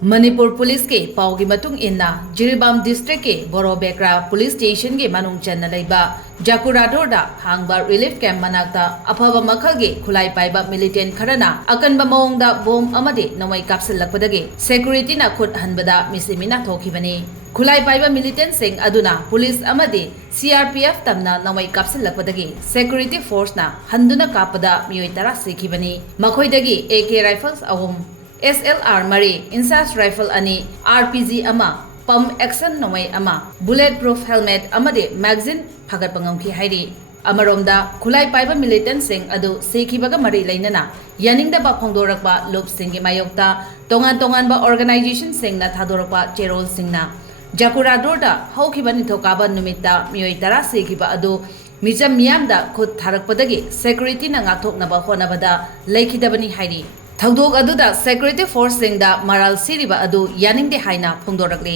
Manipur Police ke paugi matung inna Jiribam District ke Borobekra Police Station ke manung channa leiba Jakurador da hangba relief camp manakta aphaba makhal ge khulai paiba militant kharana akanba maong da bom amade namai Kapsillakpadagi security na Khut Hanbada Misi Mina Thokhibani khulai paiba militant sing aduna police amade CRPF tamna namai Kapsillakpadagi security force na handuna kapada miyoi tara sikhibani makhoidagi AK rifles ahum SLR Mari, Insas Rifle Ani, RPG Ama, Pump Action Nomay Ama, Bulletproof Helmet Amade, Magazine Pagat Pangamki Haidi. Amaromda, Kulai Paiba Militant Sing Adu, Seki Baga Mari Lainana, Yaning da Bapongdorakba, Loop Singi Mayokta, Tongan ba Organization Sing na Thadorakba, Cherol Singna. Jakurador da, Thokhibani Thokaba Numita, Mioitara Seki Ba Adu, Mijam Miamda, Khut Tharakpadagi, Security na Ngatok na Bahonabada, Laikidabani Haidi. Thagdog aduda security force singda maral siriba adu yaning de haina phongdorakle